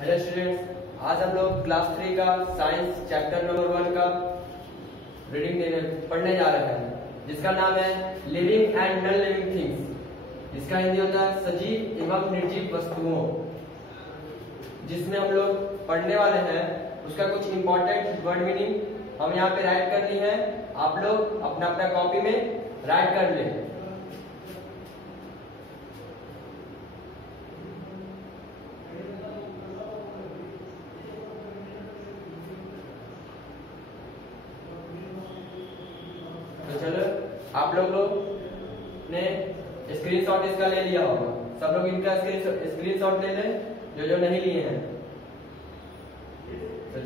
Hello students, आज हम लोग क्लास 3 का साइंस चैप्टर नंबर 1 का रीडिंग पढ़ने जा रहे हैं, जिसका नाम है living and non living things. इसका हिंदी होता है सजीव एवं निर्जीव वस्तुओं। जिसमें हम लोग पढ़ने वाले हैं उसका कुछ इंपॉर्टेंट वर्ड मीनिंग हम यहाँ पे राइट कर ली है। आप लोग अपना अपना कॉपी में राइट कर लें। तो चलो, आप लोग ने स्क्रीनशॉट इसका ले लिया होगा। सब लोग इनका स्क्रीनशॉट ले लें जो नहीं लिए हैं। तो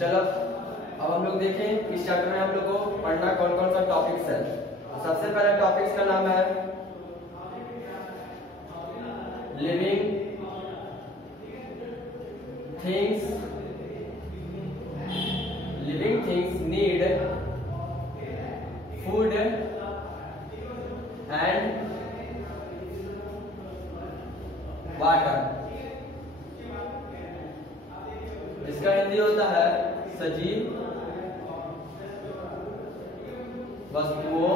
चलो, अब हम लोग देखें इस चैप्टर में हम लोग को पढ़ना कौन कौन सा टॉपिक्स है। सबसे पहला टॉपिक्स का नाम है living things. Living things need food and water. इसका हिंदी होता है सजीव वस्तुओं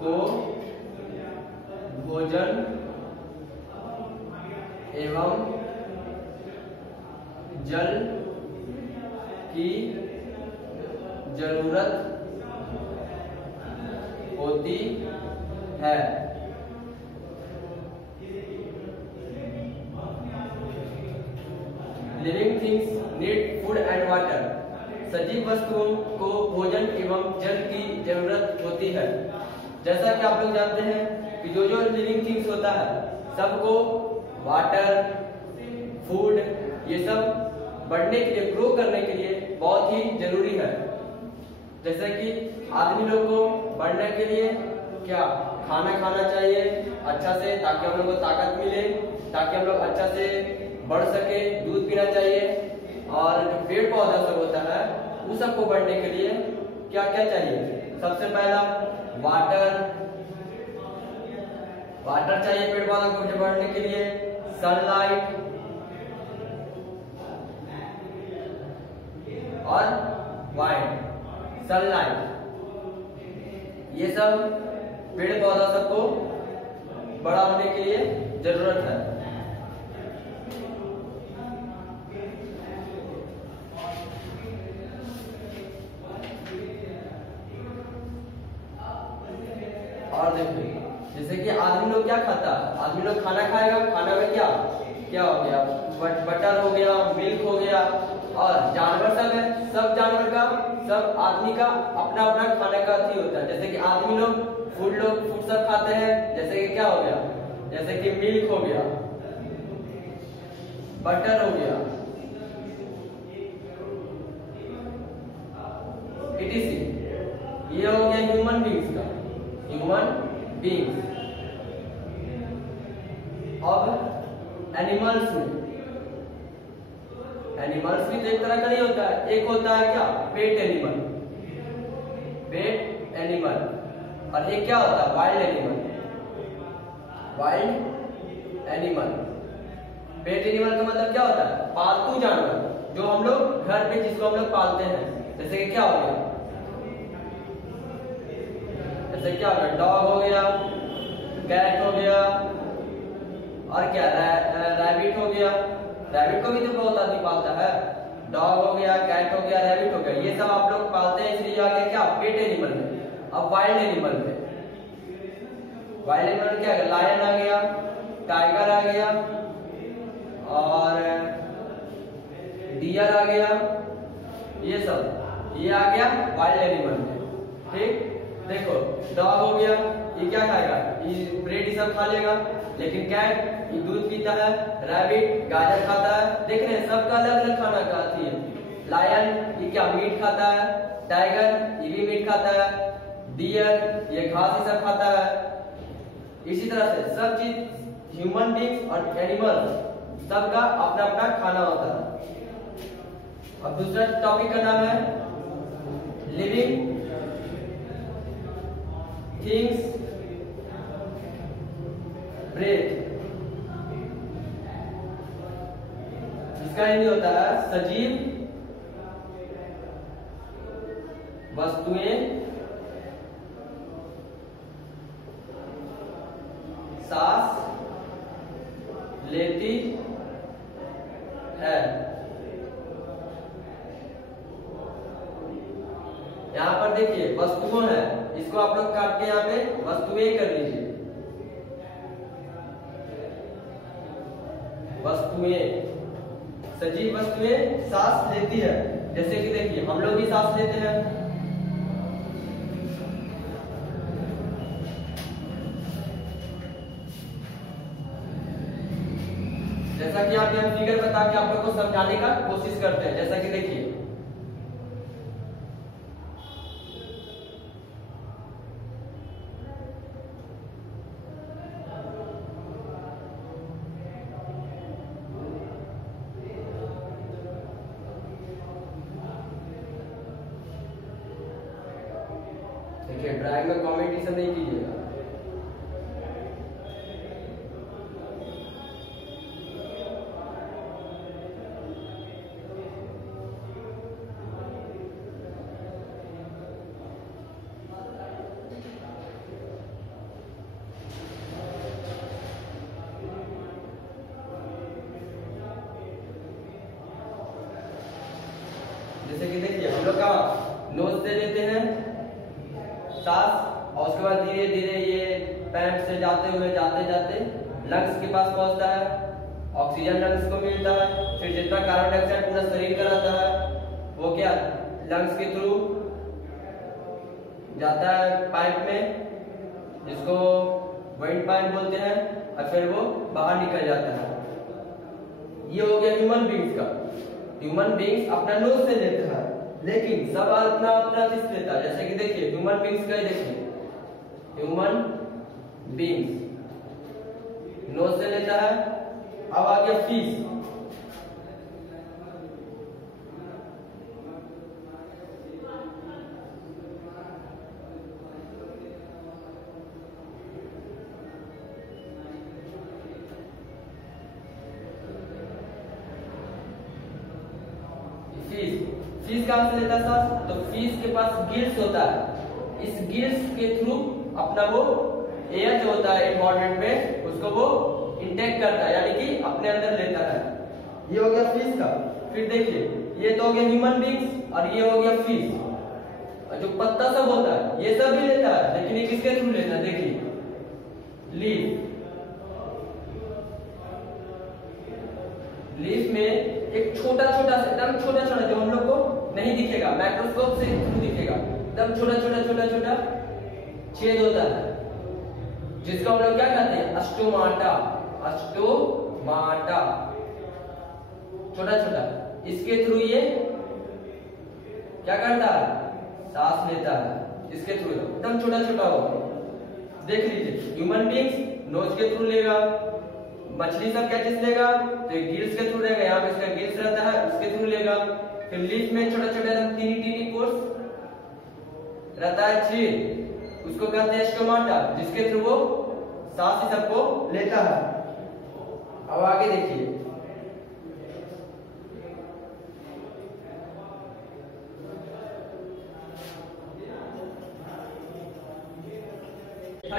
को भोजन एवं जल की जरूरत होती है। Living things need food and water. सजीव वस्तुओं को भोजन एवं जल की जरूरत होती है। जैसा कि आप लोग जानते हैं कि जो लिविंग थिंग्स होता है सबको वाटर, फूड, ये सब बढ़ने के लिए, ग्रो करने के लिए बहुत ही जरूरी है। जैसे कि आदमी लोग को बढ़ने के लिए क्या खाना खाना चाहिए अच्छा से, ताकि हम लोग को ताकत मिले, ताकि हम लोग अच्छा से बढ़ सके। दूध पीना चाहिए। और जो पेड़ पौधा सब होता है उस सबको बढ़ने के लिए क्या क्या चाहिए? सबसे पहला वाटर चाहिए पेड़ पौधा को बढ़ने के लिए। सनलाइट और वाइंड। सनलाइट, ये सब पेड़ पौधा सबको बड़ा होने के लिए जरूरत है। और देखिए, जैसे कि आदमी लोग क्या खाता है, आदमी लोग खाना खाएगा, खाना में क्या क्या हो गया, बटर हो गया, मिल्क हो गया। और जानवर सब है, सब जानवर का, सब आदमी का अपना अपना खाने का अथी होता है। जैसे कि आदमी लोग फूड सब खाते हैं। जैसे कि क्या हो गया, जैसे कि मिल्क हो गया, बटर हो गया, etc। ये हो गया ह्यूमन बींग्स का, ह्यूमन बींग्स। अब एनिमल्स में तो एक तरह का नहीं होता है। एक होता है क्या, पेट एनिमल, और एक क्या होता है, वाइल्ड एनिमल। पेट एनिमल का मतलब क्या होता है, पालतू जानवर, जो हम लोग घर पे जिसको हम लोग पालते हैं। जैसे कि क्या हो गया, जैसे क्या हो गया, डॉग हो गया, कैट हो गया, और क्या रैबिट हो गया, रैबिट को भी तो बहुत आदमी पालता है, डॉग हो गया, कैट हो गया, रैबिट हो गया, ये सब आप लोग पालते हैं, इसलिए आ गया क्या पेट एनिमल में। अब वाइल्ड एनिमल में, वाइल्ड एनिमल क्या है, लायन आ गया, टाइगर आ गया, और डियर आ गया, ये सब ये आ गया वाइल्ड एनिमल में। ठीक, देखो डॉग हो गया, ये क्या खाएगा, ये ब्रेड ये सब खा लेगा, लेकिन कैट ये दूध पीता है, रैबिट गाजर खाता है, देख रहे हैं सबका अलग अलग खाना खाती है। लायन ये क्या मीट खाता है, टाइगर ये भी मीट खाता है, डियर ये घास ये सब खाता है। इसी तरह से सब चीज ह्यूमन बींग्स और एनिमल्स सबका अपना अपना खाना होता है। अब दूसरा टॉपिक का नाम है लिविंग थिंग्स ब्रेथ। इसका हिंदी होता है सजीव वस्तुएं सांस लेती है। यहां पर देखिए वस्तुओं है, इसको आप लोग काट के यहाँ पे वस्तुएं कर लीजिए। वस्तुएं, सजीव वस्तुएं सांस लेती है, जैसे कि देखिए हम लोग भी सांस लेते हैं। जैसा कि आप यहाँ फिगर बता के आप लोग को समझाने का कोशिश करते हैं, जैसा कि देखिए ड्राइंग में कमेंटेशन नहीं कीजिएगा। जैसे कि देखिए हम लोग का नोज से लेते हैं सांस, और उसके बाद धीरे धीरे ये पैंट से जाते हुए जाते जाते लंग्स के पास पहुंचता है, ऑक्सीजन लंग्स को मिलता है, फिर जितना कार्बन डाइऑक्साइड पूरा शरीर का रहता है वो क्या लंग्स के थ्रू जाता है पाइप में, जिसको वाइंड पाइप बोलते हैं, और फिर वो बाहर निकल जाता है। ये हो गया ह्यूमन बींग्स का। ह्यूमन बींग्स अपना नोज से लेता है, लेकिन सब अपना अपना चीज लेता है। जैसे कि देखिए ह्यूमन बींग्स का, देखिए ह्यूमन बींग्स नोज से लेता है। अब आ गया फिश, फिश कहां से लेता है सांस, तो फिश के पास गिल्स होता है, इस गिल्स के थ्रू अपना वो एयर जो होता है एनवायरनमेंट में उसको वो इंटेक करता है, यानी कि अपने अंदर लेता है। ये हो गया फिश का। फिर देखिए ये तो हो गया ह्यूमन बींग्स और ये हो गया फिश। और जो पत्ता सब होता है ये सब भी लेता है, लेकिन ये किसके थ्रू लेता है, देखिए लीफ। लीफ में एक छोटा छोटा सा एकदम छोटा छोटा जो हम लोग को नहीं दिखेगा, माइक्रोस्कोप से थ्रू दिखेगा, एकदम छोटा छोटा छोटा छोटा छेद होता है, जिसको हम लोग क्या कहते हैं, अस्टोमाटा। अस्टोमाटा छोटा छोटा, इसके थ्रू ये क्या करता है, सांस लेता है, इसके थ्रू एकदम छोटा छोटा होगा। देख लीजिए ह्यूमन बींग्स नोज के थ्रू लेगा, मछली सब क्या चीज लेगा, तो गिल्स के थ्रू लेगा, यहाँ पे इसका गिल्स रहता है उसके थ्रू लेगा। फिर लीफ में छोटा छोटा टीनी टीनी पोर्स रहता है छेद, उसको कहते हैं स्टोमाटा, जिसके थ्रू वो सांस ही सबको लेता है। अब आगे देखिए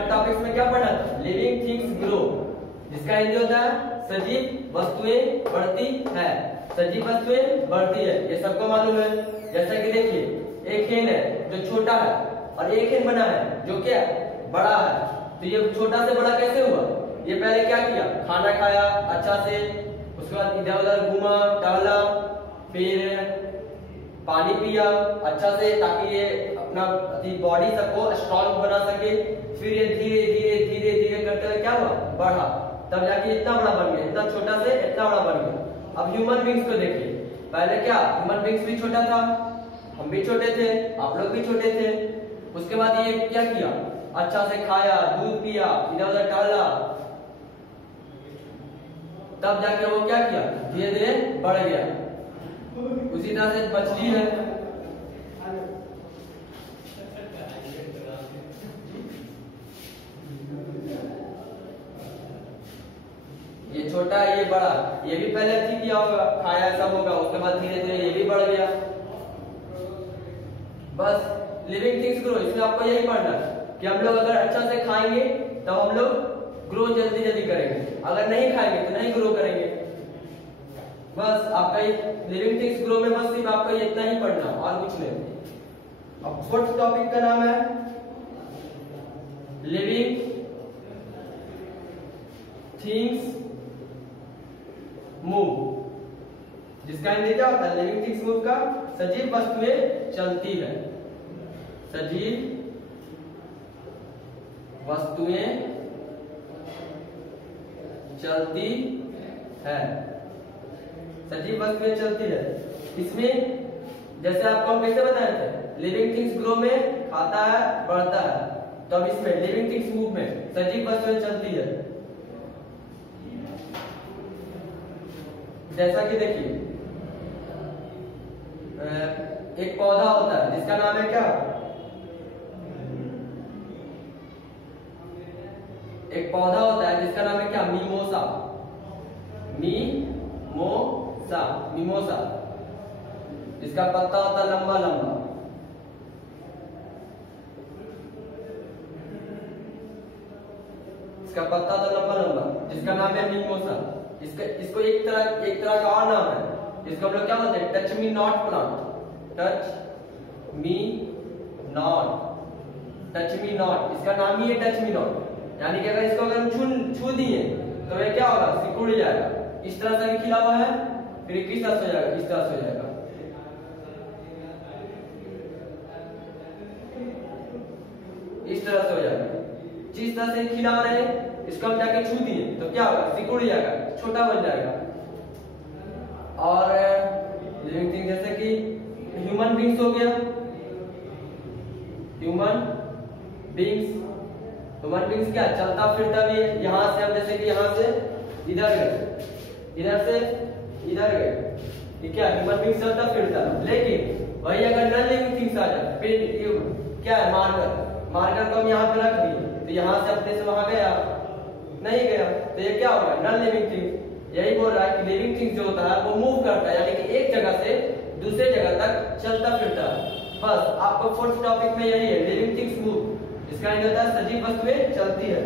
टॉपिक्स में क्या पढ़ा था? लिविंग थिंग्स ग्रो, जिसका हिंदी होता है सजीव वस्तुएं बढ़ती है। सजीव वस्तुएं बढ़ती है, ये सबको मालूम है। जैसा कि देखिए एक हेन है जो छोटा है और एक हेन बना है जो क्या बड़ा है। तो ये छोटा से बड़ा कैसे हुआ? ये पहले क्या किया? खाना खाया अच्छा से, उसके बाद इधर उधर घूमा टहला, फिर पानी पिया अच्छा से ताकि ये अपना बॉडी सबको स्ट्रॉन्ग बना सके। फिर ये धीरे धीरे धीरे धीरे करते हुए क्या हुआ? बढ़ा, तब जाके इतना बड़ा बन गया। इतना छोटा से इतना बड़ा बन गया। अब ह्यूमन बींग्स को देखिए, पहले क्या ह्यूमन बींग्स भी छोटा था, हम भी छोटे थे, आप लोग भी छोटे थे। उसके बाद ये क्या किया? अच्छा से खाया, दूध पिया, इधर उधर टहला, तब जाके वो क्या किया? धीरे धीरे बढ़ गया। उसी तरह से मछली है, ये छोटा है ये बड़ा, ये भी पहले ठीक किया होगा, खाया सब होगा, उसके बाद धीरे धीरे ये भी बढ़ गया। बस लिविंग थिंग्स ग्रो, इसमें आपको यही पढ़ना है कि हम लोग अगर अच्छा से खाएंगे तो हम लोग ग्रो जल्दी जल्दी करेंगे, अगर नहीं खाएंगे तो नहीं ग्रो करेंगे। बस आपका लिविंग थिंग्स ग्रो में बस सिर्फ आपको इतना ही पढ़ना और कुछ नहीं। अब फोर्थ टॉपिक का नाम है लिविंग थिंग्स मूव, जिसका हिंदी क्या होता है? लिविंग थिंग्स मूव का सजीव वस्तुएं चलती है। सजीव वस्तुएं चलती है, सजीव वस्तुएं चलती है। इसमें जैसे आपको हम कैसे बताए थे, लिविंग थिंग्स ग्रो में खाता है बढ़ता है, तो अब इसमें लिविंग थिंग्स मूव में सजीव वस्तुएं चलती है। जैसा कि देखिए एक पौधा होता है जिसका नाम है क्या? एक पौधा होता है जिसका नाम है क्या? मिमोसा। मिमोसा, मिमोसा, इसका पत्ता होता है लंबा लंबा। इसका पत्ता होता लंबा लंबा, जिसका नाम है मिमोसा। इसको एक तरह का और नाम है, इसको हम लोग क्या बोलते हैं? Touch me not plant. Touch me not, touch me not, इसका नाम ही है टच मी नॉट। यानी कि अगर इसको अगर हम छू दिए तो ये क्या होगा? सिकुड़ जाएगा। इस तरह से भी खिला हुआ है, फिर किस तरह से हो जाएगा? इस तरह से हो जाएगा। इस तरह से हो जाएगा। जिस तरह से खिला रहे हैं, इसको हम जाके छू दिए तो क्या होगा? सिकुड़ जाएगा, छोटा बन जाएगा। और लिविंग थिंग जैसे कि ह्यूमन बींग्स हो गया, ह्यूमन बींग्स। ह्यूमन बींग्स क्या? चलता फिरता भी है। यहाँ से हम जैसे कि यहाँ से इधर गए, इधर से इधर गए, ये क्या? ह्यूमन बींग्स चलता फिरता। लेकिन वही अगर नॉन लिविंग थिंग्स आ जाए, फिर ये क्या है? मार्कर को हम यहाँ पे रख दिए तो यहाँ से अपने से वहां गया नहीं गया, तो ये क्या होगा? Non living thing. यही बोल रहा है कि लिविंग थिंग जो होता है वो मूव करता है, यानी कि एक जगह से दूसरे जगह तक चलता फिरता है। बस आपको फोर्थ टॉपिक में यही है, लिविंग थिंग्स मूव, इसका मतलब होता है सजीव वस्तुएं चलती है।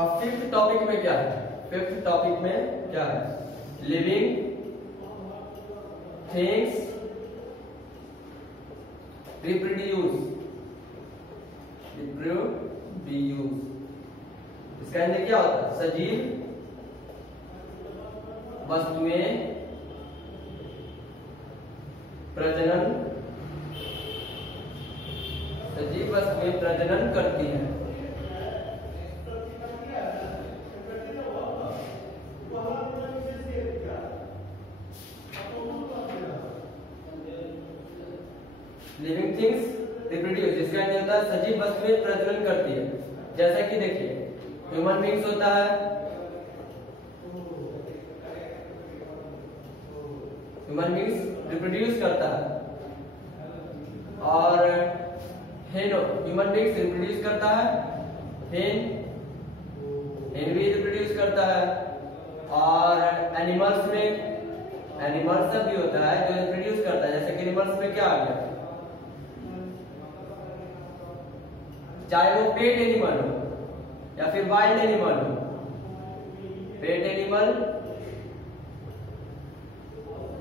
अब फिफ्थ टॉपिक में क्या है? फिफ्थ टॉपिक में क्या है? लिविंग थिंग्स रिप्रोड्यूस, रिप्रोड्यूस, इसका अंदर क्या होता है? सजीव वस्तुएं प्रजनन, सजीव वस्तुएं प्रजनन करती हैं। लिविंग थिंग्स रिप्रोड्यूस, जिसका अर्थ होता है सजीव वस्तुएं प्रजनन करती है। जैसा कि देखिए ह्यूमन बींग्स होता है, ह्यूमन बींग्स रिप्रोड्यूस करता है, और हेन ह्यूमन बींग्स रिप्रोड्यूस करता है, हेन भी रिप्रोड्यूस करता है, और एनिमल्स में एनिमल्स सब भी होता है जो रिप्रोड्यूस करता है। जैसे कि एनिमल्स में क्या आ गया, चाहे वो पेट एनिमल हो या फिर वाइल्ड एनिमल हो, पेट एनिमल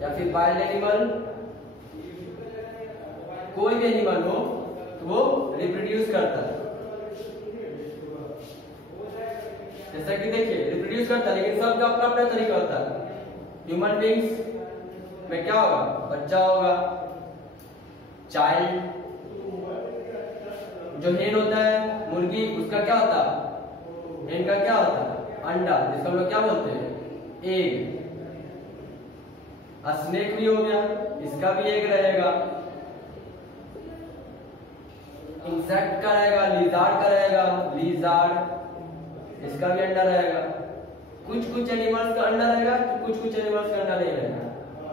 या फिर वाइल्ड एनिमल, कोई भी एनिमल हो तो वो रिप्रोड्यूस करता है। जैसा कि देखिए रिप्रोड्यूस करता है, लेकिन सबका अपना अपना तरीका होता है। ह्यूमन बींग्स में क्या होगा, बच्चा होगा, चाइल्ड। जो हेन होता है मुर्गी, उसका क्या होता है, हेन का क्या होता है, अंडा, जिसको हम लोग क्या बोलते हैं, एग। स्नेक भी हो गया, इसका भी एग रहेगा। इंसेक्ट का रहेगा, लिजार्ड का रहेगा, लिजार्ड, इसका भी अंडा रहेगा। कुछ एनिमल्स का अंडा रहेगा, कुछ एनिमल्स का अंडा नहीं रहेगा।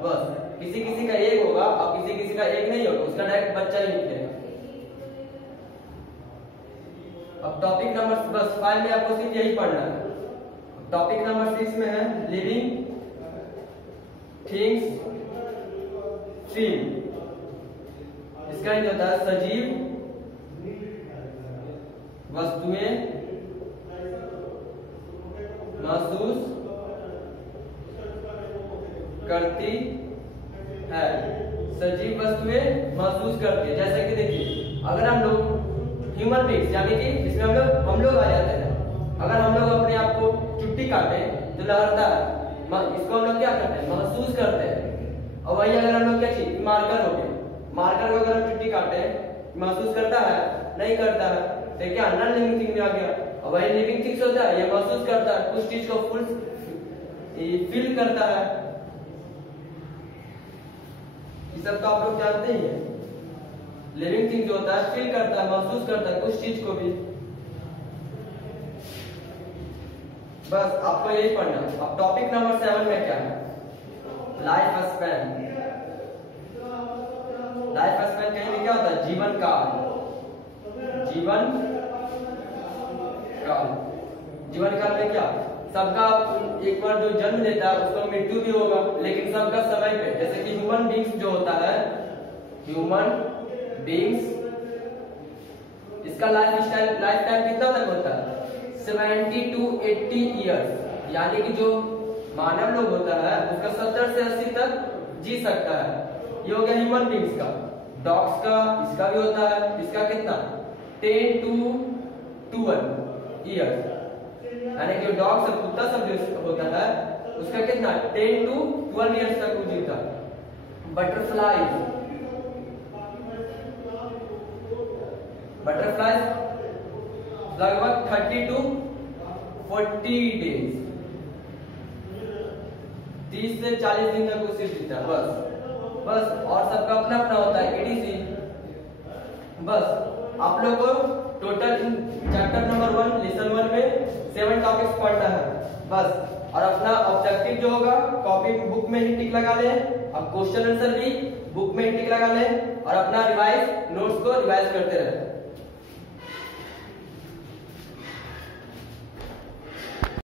बस किसी किसी का एग होगा और किसी किसी का एग नहीं होगा, उसका डायरेक्ट बच्चा ही निकलेगा। अब टॉपिक नंबर बस 5 में आपको सिर्फ यही पढ़ना है। टॉपिक नंबर 6 में है लिविंग थिंग्स फील। इसका ये होता है सजीव वस्तुएं महसूस करती है। सजीव वस्तुएं महसूस करती है। जैसे कि देखिए, अगर हम लोग ह्यूमन बींग्स यानी कि इसमें हम लोग आ जाते हैं। अगर हम लोग अपने आप को चुट्टी काटे तो लहरता है, इसको हम लोग क्या करते हैं, महसूस करते हैं। और वही अगर हम लोग क्या चीज, मार्कर हो गया, मार्कर को अगर हम चुट्टी काटे महसूस करता है, नहीं करता है, तो क्या नॉन लिविंग थिंग में आ गया। और वही लिविंग थिंग्स होता है, ये महसूस करता है, कुछ चीज को फुल फील करता है। ये सब तो आप लोग जानते ही हैं। लिविंग थिंग जो होता है फील करता है, महसूस करता है कुछ चीज को भी। बस आपको यही पढ़ना है। अब टॉपिक नंबर 7 में क्या है, लाइफ स्पैन। लाइफ स्पैन कहीं क्या होता है, जीवन काल। जीवन काल, जीवन काल में क्या, सबका एक बार जो जन्म लेता है उसका मृत्यु भी होगा, लेकिन सबका समय पे। जैसे कि ह्यूमन बींग्स जो होता है, ह्यूमन बींग्स, इसका लाइफ टाइम कितना तक होता है, 70 to 80 ईयर्स। यानी कि जो मानव लोग होता है उसका 70 से 80 तक जी सकता है। ये हो गया ह्यूमन बींग्स का। डॉग्स का, इसका भी होता है, इसका कितना, 10 to 12 ईयर्स। यानी कि डॉग सब, कुत्ता सब जो होता है उसका कितना, 10 to 12 ईयर्स तक वो जीता है। बटरफ्लाई लगभग 30 to 40 डेज, 30 से 40 दिन तक वो सिर्फ जीता है। बस और सबका अपना अपना होता है, एडीसी। बस आप लोग को टोटल चैप्टर नंबर 1 लेसन 1 में 7 टॉपिक्स पढ़ना है बस। और अपना ऑब्जेक्टिव जो होगा कॉपी बुक में ही टिक लगा ले। अब क्वेश्चन आंसर भी बुक में ही टिक लगा ले, और अपना रिवाइज नोट्स को रिवाइज करते रहे।